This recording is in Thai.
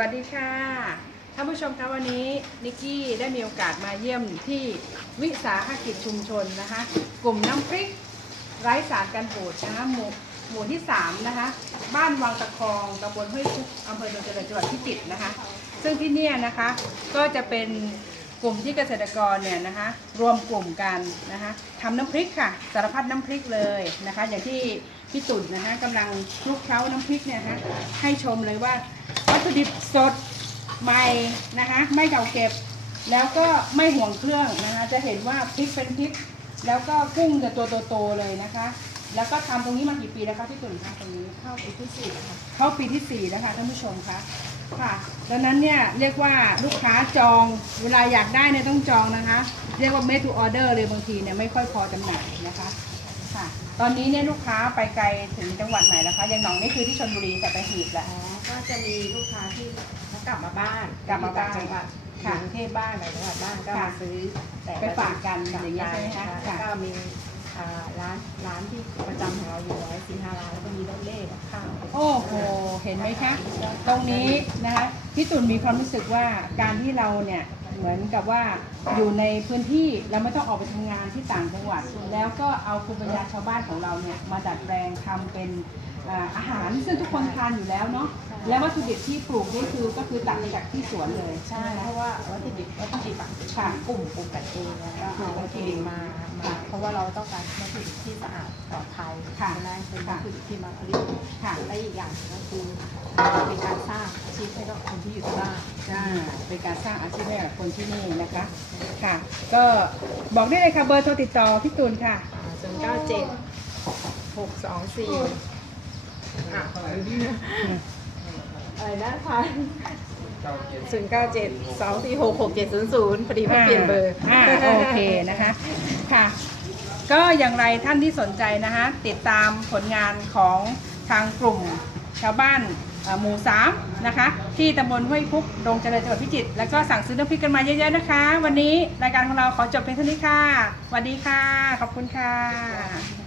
วัสดีค่ะท่านผู้ชมคะวันนี้นิกกี้ได้มีโอกาสมาเยี่ยมที่วิสาหกิจชุมชนนะคะ กลุ่มน้ำพริกไร้สารกันบูดนะคะหมู่หมู่ที่ 3 นะคะ บ้านวังตะคองตำบลห้วยคุกอำเภอดงเจริญจังหวัดพิจิตรนะคะ ซึ่งที่เนี่ยนะคะก็จะเป็นกลุ่มที่เกษตรกรเนี่ยนะคะรวมกลุ่มกันนะคะทำน้ำพริกค่ะ สารพัดน้ำพริกเลยนะคะ อย่างที่พี่ตุ่นนะคะกำลังคลุกเคล้าน้ำพริกเนี่ยนะคะให้ชมเลยว่า ถุดิบสดใหม่นะคะ ไม่เก่าเก็บ แล้วก็ไม่ห่วงเครื่องนะคะ จะเห็นว่าพริกเป็นพริก แล้วก็กุ้งจะตัวโตๆเลยนะคะ แล้วก็ทำตรงนี้มากี่ปีแล้วคะพี่ตุ่นคะตรงนี้เข้าปีที่สี่ค่ะเข้าปีที่4แล้วค่ะท่านผู้ชมคะค่ะดังนั้นเนี่ยเรียกว่าลูกค้าจองเวลาอยากได้เนี่ยต้องจองนะคะ เรียกว่า made to order เลยบางทีเนี่ยไม่ค่อยพอจำหน่ายนะคะ ค่ะ ตอนนี้เนี่ยลูกค้าไปไกลถึงจังหวัดไหนแล้วคะอย่างหนองนี่คือที่ชลบุรีแต่ไปหีบแหละ อ๋อก็จะมีลูกค้าที่เขากลับมาบ้านกลับมาบ้านอยู่ต่งจังหวัดค่ะกรุงเทพบ้านอะไรจังหวัดบ้านก็ค่ะมาซื้อแต่ไปฝากกันอย่างเงี้ยใช่ไหมคะแล้วค่ะ ก็มีอ่าร้านร้านที่ประจำของเราอยู่ร้อยสี่ห้าร้านแล้วก็มีรถเล่กับข้าว โอ้โห เห็นไหมคะ ตรงนี้นะคะ พี่ตุ่นมีความรู้สึกว่าการที่เราเนี่ยเหมือนกับว่าอยู่ในพื้นที่เราไม่ต้องออกไปทำงานที่ต่างจังหวัด แล้วก็เอาภูมิปัญญาชาวบ้านของเราเนี่ยมาดัดแปลงทำเป็นอ่าอาหารซึ่งทุกคนทานอยู่แล้วเนาะและวัตถุดิบที่ปลูกนี่คือก็คือตัดมาจากที่สวนเลยใช่เพราะว่าวัตถุดิบวัตถุดิบอะค่ะ กลุ่มปลูกกันเองแล้วก็เอาวัตถุดิบมามาเพราะว่าเราต้องการวัตถุดิบที่สะอาดปลอดภัยค่ะ ใช่ไหมเป็นค่ะวัตถุดิบที่มาผลิตค่ะ และอีกอย่างก็คือเป็นการสร้างอา ชีพให้กับคนที่อยู่ที่บ้านอ่าเป็นการสร้างอาชีพให้กับคนที่นี่นะคะ ค่ะ ก็บอกได้เลยค่ะเบอร์โทรติดต่อพี่ตุ่นค่ะ ศูนย์เก้าเจ็ดหกสองสี่อะไรนะพันศูนย์เก้าเจ็ดสองสี่หกหกเจ็ดศูนย์ศูนย์พอดีเพิ่งเปลี่ยนเบอร์อ่าโอเคนะคะ ค่ะ ก็อย่างไรท่านที่สนใจนะคะ ติดตามผลงานของทางกลุ่มชาวบ้านเอ่อ หมู่สามนะคะ ที่ตำบลห้วยพุกดงเจริญจังหวัดพิจิตรแล้วก็สั่งซื้อน้ำพริกกันมาเยอะๆนะคะ วันนี้รายการของเราขอจบเพียงเท่านี้ค่ะสวัสดีค่ะ ขอบคุณค่ะ